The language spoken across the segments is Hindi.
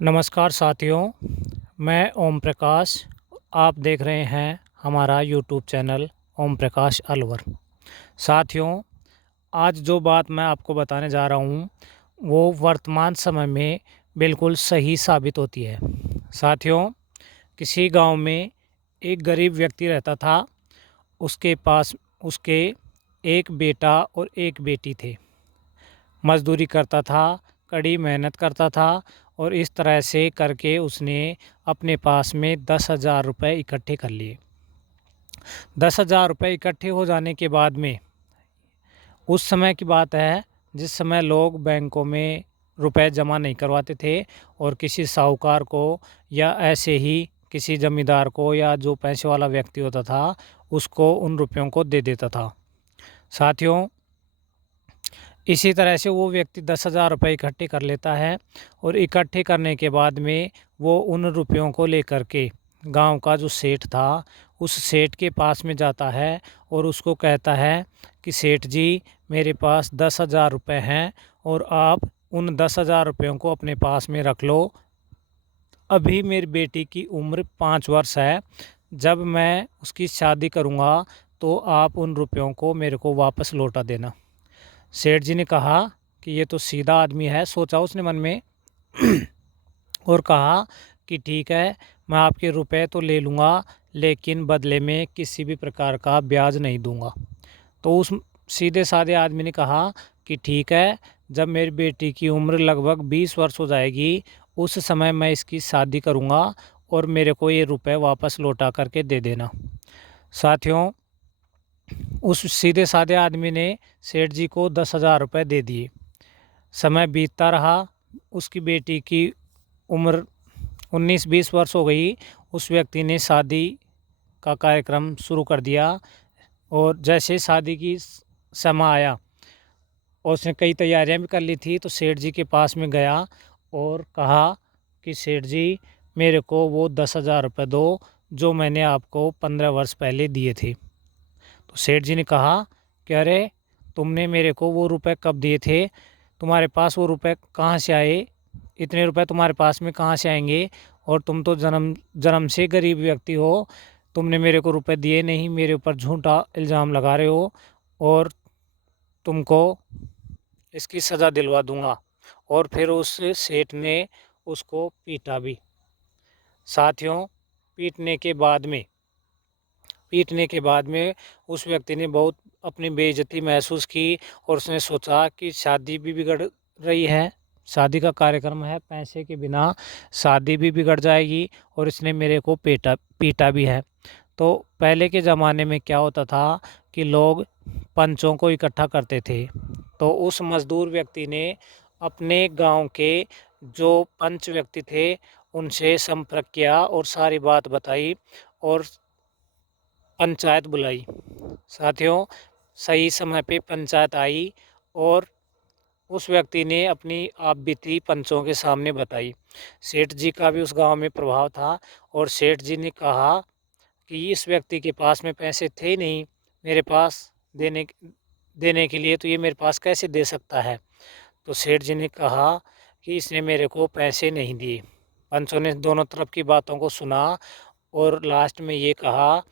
नमस्कार साथियों, मैं ओम प्रकाश। आप देख रहे हैं हमारा यूट्यूब चैनल ओम प्रकाश अलवर। साथियों, आज जो बात मैं आपको बताने जा रहा हूँ वो वर्तमान समय में बिल्कुल सही साबित होती है। साथियों, किसी गांव में एक गरीब व्यक्ति रहता था। उसके पास उसके एक बेटा और एक बेटी थे। मज़दूरी करता था, कड़ी मेहनत करता था और इस तरह से करके उसने अपने पास में 10,000 रुपये इकट्ठे कर लिए। 10,000 रुपये इकट्ठे हो जाने के बाद में उस समय की बात है जिस समय लोग बैंकों में रुपए जमा नहीं करवाते थे और किसी साहूकार को या ऐसे ही किसी ज़मींदार को या जो पैसे वाला व्यक्ति होता था उसको उन रुपयों को दे देता था। साथियों, इसी तरह से वो व्यक्ति 10,000 रुपये इकट्ठे कर लेता है और इकट्ठे करने के बाद में वो उन रुपयों को लेकर के गांव का जो सेठ था उस सेठ के पास में जाता है और उसको कहता है कि सेठ जी, मेरे पास 10,000 रुपये हैं और आप उन 10,000 रुपयों को अपने पास में रख लो। अभी मेरी बेटी की उम्र 5 वर्ष है। जब मैं उसकी शादी करूँगा तो आप उन रुपयों को मेरे को वापस लौटा देना। सेठ जी ने कहा कि ये तो सीधा आदमी है, सोचा उसने मन में और कहा कि ठीक है, मैं आपके रुपए तो ले लूँगा लेकिन बदले में किसी भी प्रकार का ब्याज नहीं दूँगा। तो उस सीधे साधे आदमी ने कहा कि ठीक है, जब मेरी बेटी की उम्र लगभग 20 वर्ष हो जाएगी उस समय मैं इसकी शादी करूँगा और मेरे को ये रुपए वापस लौटा करके दे देना। साथियों, उस सीधे साधे आदमी ने सेठ जी को 10,000 रुपये दे दिए। समय बीतता रहा, उसकी बेटी की उम्र 19-20 वर्ष हो गई। उस व्यक्ति ने शादी का कार्यक्रम शुरू कर दिया और जैसे शादी की समय आया और उसने कई तैयारियां भी कर ली थी तो सेठ जी के पास में गया और कहा कि सेठ जी, मेरे को वो 10,000 रुपये दो जो मैंने आपको 15 वर्ष पहले दिए थे। तो सेठ जी ने कहा कि अरे, तुमने मेरे को वो रुपए कब दिए थे? तुम्हारे पास वो रुपए कहाँ से आए? इतने रुपए तुम्हारे पास में कहाँ से आएंगे? और तुम तो जन्म जन्म से गरीब व्यक्ति हो। तुमने मेरे को रुपए दिए नहीं, मेरे ऊपर झूठा इल्ज़ाम लगा रहे हो और तुमको इसकी सज़ा दिलवा दूंगा। और फिर उस सेठ ने उसको पीटा भी। साथियों, पीटने के बाद में पीटने के बाद में उस व्यक्ति ने बहुत अपनी बेइज्जती महसूस की और उसने सोचा कि शादी भी बिगड़ रही है, शादी का कार्यक्रम है, पैसे के बिना शादी भी बिगड़ जाएगी और इसने मेरे को पीटा भी है। तो पहले के ज़माने में क्या होता था कि लोग पंचों को इकट्ठा करते थे। तो उस मज़दूर व्यक्ति ने अपने गांव के जो पंच व्यक्ति थे उनसे संपर्क किया और सारी बात बताई और पंचायत बुलाई। साथियों, सही समय पे पंचायत आई और उस व्यक्ति ने अपनी आपबीती पंचों के सामने बताई। सेठ जी का भी उस गांव में प्रभाव था और सेठ जी ने कहा कि इस व्यक्ति के पास में पैसे थे ही नहीं मेरे पास देने देने के लिए, तो ये मेरे पास कैसे दे सकता है? तो सेठ जी ने कहा कि इसने मेरे को पैसे नहीं दिए। पंचों ने दोनों तरफ की बातों को सुना और लास्ट में ये कहा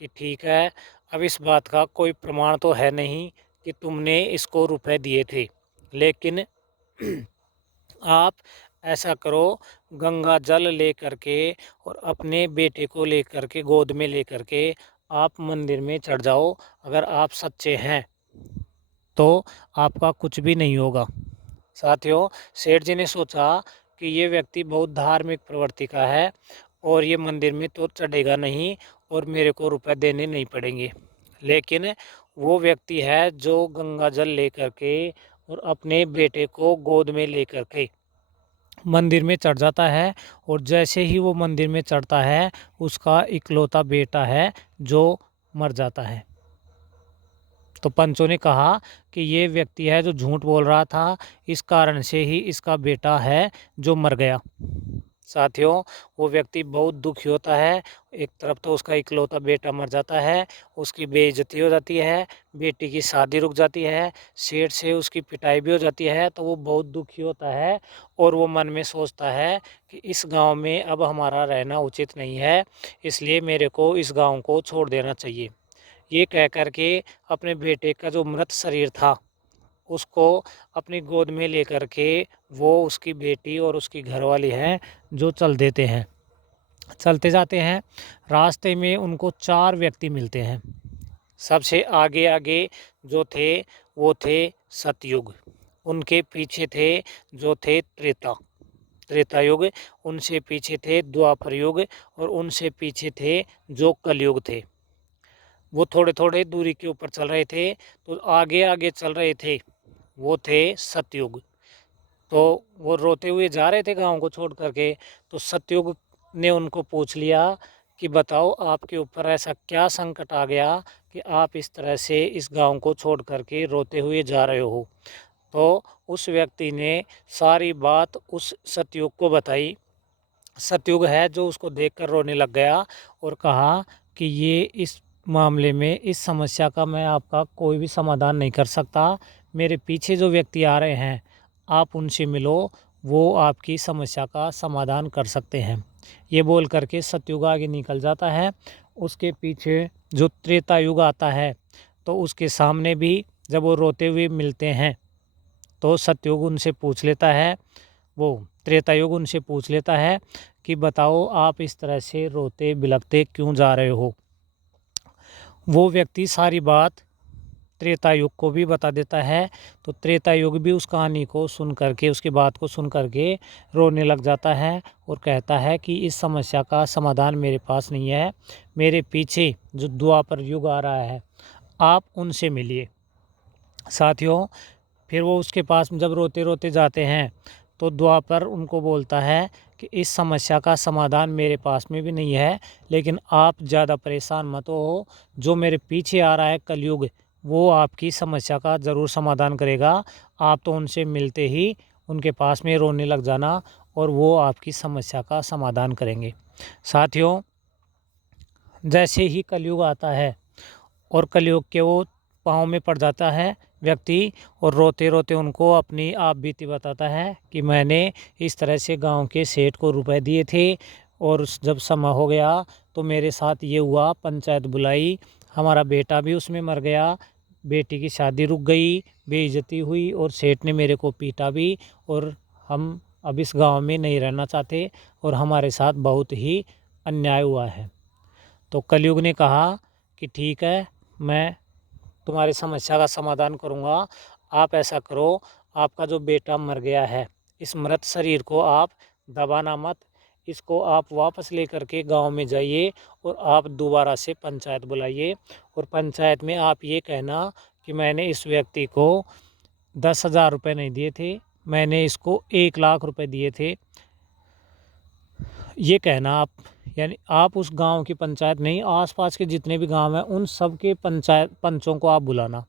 कि ठीक है, अब इस बात का कोई प्रमाण तो है नहीं कि तुमने इसको रुपए दिए थे, लेकिन आप ऐसा करो, गंगा जल ले करके और अपने बेटे को ले करके गोद में ले करके आप मंदिर में चढ़ जाओ। अगर आप सच्चे हैं तो आपका कुछ भी नहीं होगा। साथियों, सेठ जी ने सोचा कि ये व्यक्ति बहुत धार्मिक प्रवृत्ति का है और ये मंदिर में तो चढ़ेगा नहीं और मेरे को रुपए देने नहीं पड़ेंगे। लेकिन वो व्यक्ति है जो गंगा जल लेकर के और अपने बेटे को गोद में लेकर के मंदिर में चढ़ जाता है और जैसे ही वो मंदिर में चढ़ता है उसका इकलौता बेटा है जो मर जाता है। तो पंचों ने कहा कि ये व्यक्ति है जो झूठ बोल रहा था, इस कारण से ही इसका बेटा है जो मर गया। साथियों, वो व्यक्ति बहुत दुखी होता है। एक तरफ तो उसका इकलौता बेटा मर जाता है, उसकी बेइज्जती हो जाती है, बेटी की शादी रुक जाती है, सेठ से उसकी पिटाई भी हो जाती है, तो वो बहुत दुखी होता है और वो मन में सोचता है कि इस गांव में अब हमारा रहना उचित नहीं है, इसलिए मेरे को इस गांव को छोड़ देना चाहिए। ये कह कर के अपने बेटे का जो मृत शरीर था उसको अपनी गोद में लेकर के वो उसकी बेटी और उसकी घरवाली हैं जो चल देते हैं। चलते जाते हैं, रास्ते में उनको 4 व्यक्ति मिलते हैं। सबसे आगे आगे जो थे वो थे सतयुग, उनके पीछे थे जो थे त्रेता युग, उनसे पीछे थे द्वापर युग और उनसे पीछे थे जो कलयुग थे। वो थोड़े थोड़े दूरी के ऊपर चल रहे थे, तो आगे आगे चल रहे थे वो थे सतयुग। तो वो रोते हुए जा रहे थे गांव को छोड़ करके, तो सतयुग ने उनको पूछ लिया कि बताओ आपके ऊपर ऐसा क्या संकट आ गया कि आप इस तरह से इस गांव को छोड़ करके रोते हुए जा रहे हो। तो उस व्यक्ति ने सारी बात उस सतयुग को बताई। सतयुग है जो उसको देखकर रोने लग गया और कहा कि ये इस मामले में इस समस्या का मैं आपका कोई भी समाधान नहीं कर सकता। मेरे पीछे जो व्यक्ति आ रहे हैं आप उनसे मिलो, वो आपकी समस्या का समाधान कर सकते हैं। ये बोल करके सतयुग आगे निकल जाता है। उसके पीछे जो त्रेता युग आता है, तो उसके सामने भी जब वो रोते हुए मिलते हैं तो सतयुग उनसे पूछ लेता है, वो त्रेता युग उनसे पूछ लेता है कि बताओ आप इस तरह से रोते बिलखते क्यों जा रहे हो। वो व्यक्ति सारी बात त्रेता युग को भी बता देता है। तो त्रेता युग भी उस कहानी को सुन करके, उसकी बात को सुन करके रोने लग जाता है और कहता है कि इस समस्या का समाधान मेरे पास नहीं है, मेरे पीछे जो द्वापर युग आ रहा है आप उनसे मिलिए। साथियों, फिर वो उसके पास जब रोते रोते जाते हैं तो द्वापर उनको बोलता है कि इस समस्या का समाधान मेरे पास में भी नहीं है, लेकिन आप ज़्यादा परेशान मत हो, जो मेरे पीछे आ रहा है कलयुग वो आपकी समस्या का ज़रूर समाधान करेगा। आप तो उनसे मिलते ही उनके पास में रोने लग जाना और वो आपकी समस्या का समाधान करेंगे। साथियों, जैसे ही कलयुग आता है और कलयुग के वो पाँव में पड़ जाता है व्यक्ति और रोते रोते उनको अपनी आप बीती बताता है कि मैंने इस तरह से गांव के सेठ को रुपए दिए थे और जब समय हो गया तो मेरे साथ ये हुआ, पंचायत बुलाई, हमारा बेटा भी उसमें मर गया, बेटी की शादी रुक गई, बेइज्जती हुई और सेठ ने मेरे को पीटा भी और हम अब इस गांव में नहीं रहना चाहते और हमारे साथ बहुत ही अन्याय हुआ है। तो कलयुग ने कहा कि ठीक है, मैं तुम्हारी समस्या का समाधान करूंगा। आप ऐसा करो, आपका जो बेटा मर गया है इस मृत शरीर को आप दबाना मत, इसको आप वापस लेकर के गांव में जाइए और आप दोबारा से पंचायत बुलाइए और पंचायत में आप ये कहना कि मैंने इस व्यक्ति को 10,000 रुपये नहीं दिए थे, मैंने इसको 1,00,000 रुपये दिए थे। ये कहना आप, यानी आप उस गांव की पंचायत नहीं, आसपास के जितने भी गांव हैं उन सब के पंचायत पंचों को आप बुलाना।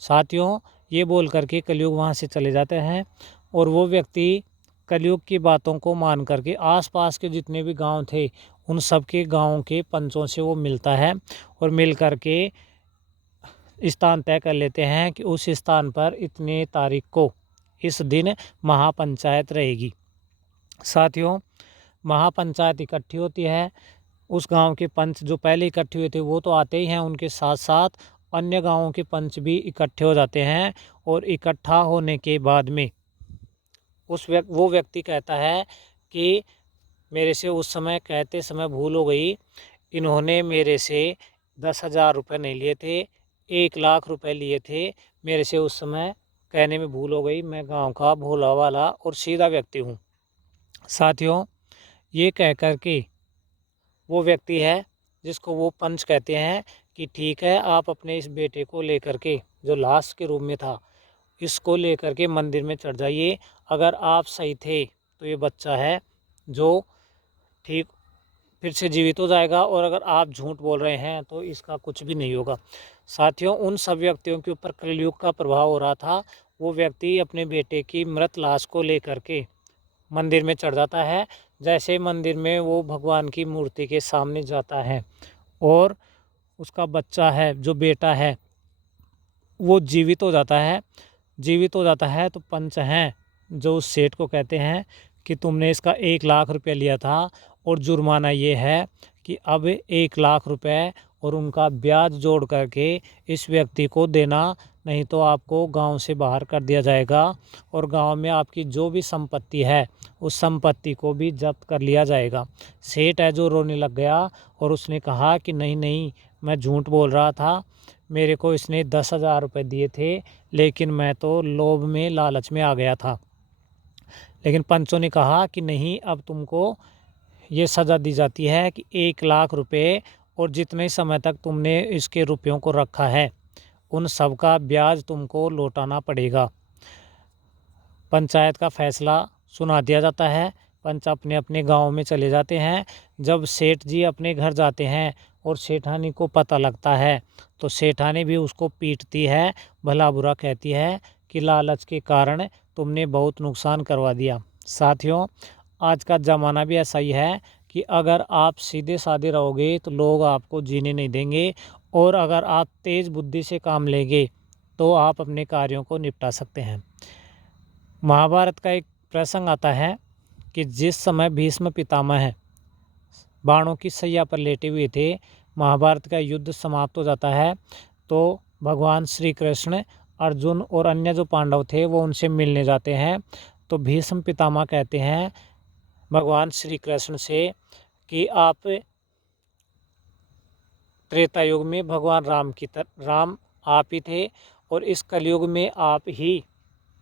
साथियों, ये बोल करके कलयुग वहाँ से चले जाते हैं और वो व्यक्ति कलयुग की बातों को मान करके आसपास के जितने भी गांव थे उन सब के गाँव के पंचों से वो मिलता है और मिल करके स्थान तय कर लेते हैं कि उस स्थान पर इतने तारीख को इस दिन महापंचायत रहेगी। साथियों, महापंचायत इकट्ठी होती है, उस गांव के पंच जो पहले इकट्ठे हुए थे वो तो आते ही हैं, उनके साथ साथ अन्य गांवों के पंच भी इकट्ठे हो जाते हैं और इकट्ठा होने के बाद में वो व्यक्ति कहता है कि मेरे से उस समय कहते समय भूल हो गई, इन्होंने मेरे से 10,000 रुपये नहीं लिए थे, 1,00,000 रुपये लिए थे, मेरे से उस समय कहने में भूल हो गई, मैं गांव का भोला वाला और सीधा व्यक्ति हूँ। साथियों, ये कह कर के वो व्यक्ति है जिसको वो पंच कहते हैं कि ठीक है, आप अपने इस बेटे को लेकर के जो लाश के रूप में था इसको लेकर के मंदिर में चढ़ जाइए। अगर आप सही थे तो ये बच्चा है जो ठीक फिर से जीवित हो जाएगा और अगर आप झूठ बोल रहे हैं तो इसका कुछ भी नहीं होगा। साथियों, उन सब व्यक्तियों के ऊपर कलयुग का प्रभाव हो रहा था। वो व्यक्ति अपने बेटे की मृत लाश को लेकर के मंदिर में चढ़ जाता है। जैसे ही मंदिर में वो भगवान की मूर्ति के सामने जाता है और उसका बच्चा है, जो बेटा है, वो जीवित हो जाता है। जीवित हो जाता है तो पंच हैं जो उस सेठ को कहते हैं कि तुमने इसका 1 लाख रुपये लिया था और जुर्माना ये है कि अब 1 लाख रुपये और उनका ब्याज जोड़ करके इस व्यक्ति को देना, नहीं तो आपको गांव से बाहर कर दिया जाएगा और गांव में आपकी जो भी संपत्ति है उस संपत्ति को भी जब्त कर लिया जाएगा। सेठ है जो रोने लग गया और उसने कहा कि नहीं नहीं, मैं झूठ बोल रहा था, मेरे को इसने 10,000 रुपये दिए थे, लेकिन मैं तो लोभ में लालच में आ गया था। लेकिन पंचों ने कहा कि नहीं, अब तुमको ये सज़ा दी जाती है कि 1 लाख रुपये और जितने समय तक तुमने इसके रुपयों को रखा है उन सब का ब्याज तुमको लौटाना पड़ेगा। पंचायत का फैसला सुना दिया जाता है। पंच अपने अपने गांव में चले जाते हैं। जब सेठ जी अपने घर जाते हैं और सेठानी को पता लगता है तो सेठानी भी उसको पीटती है, भला बुरा कहती है कि लालच के कारण तुमने बहुत नुकसान करवा दिया। साथियों, आज का ज़माना भी ऐसा ही है कि अगर आप सीधे साधे रहोगे तो लोग आपको जीने नहीं देंगे, और अगर आप तेज़ बुद्धि से काम लेंगे तो आप अपने कार्यों को निपटा सकते हैं। महाभारत का एक प्रसंग आता है कि जिस समय भीष्म पितामह बाणों की सैया पर लेटे हुए थे, महाभारत का युद्ध समाप्त हो जाता है, तो भगवान श्री कृष्ण, अर्जुन और अन्य जो पांडव थे वो उनसे मिलने जाते हैं। तो भीष्म पितामह कहते हैं भगवान श्री कृष्ण से कि आप त्रेता युग में भगवान राम आप ही थे और इस कलयुग में आप ही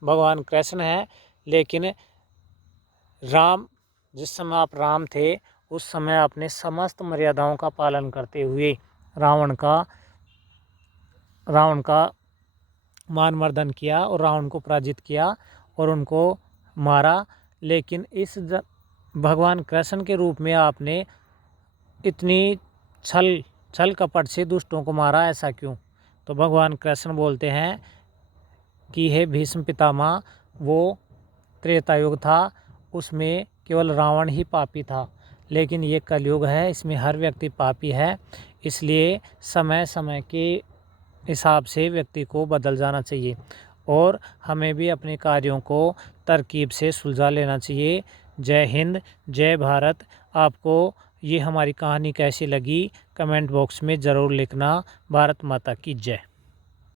भगवान कृष्ण हैं। लेकिन राम, जिस समय आप राम थे उस समय आपने समस्त मर्यादाओं का पालन करते हुए रावण का मान मर्दन किया और रावण को पराजित किया और उनको मारा। लेकिन भगवान कृष्ण के रूप में आपने इतनी छल कपट से दुष्टों को मारा, ऐसा क्यों? तो भगवान कृष्ण बोलते हैं कि हे भीष्म पितामह, वो त्रेता युग था, उसमें केवल रावण ही पापी था, लेकिन ये कलयुग है, इसमें हर व्यक्ति पापी है। इसलिए समय समय के हिसाब से व्यक्ति को बदल जाना चाहिए और हमें भी अपने कार्यों को तरकीब से सुलझा लेना चाहिए। जय हिंद, जय भारत। आपको ये हमारी कहानी कैसी लगी कमेंट बॉक्स में ज़रूर लिखना। भारत माता की जय।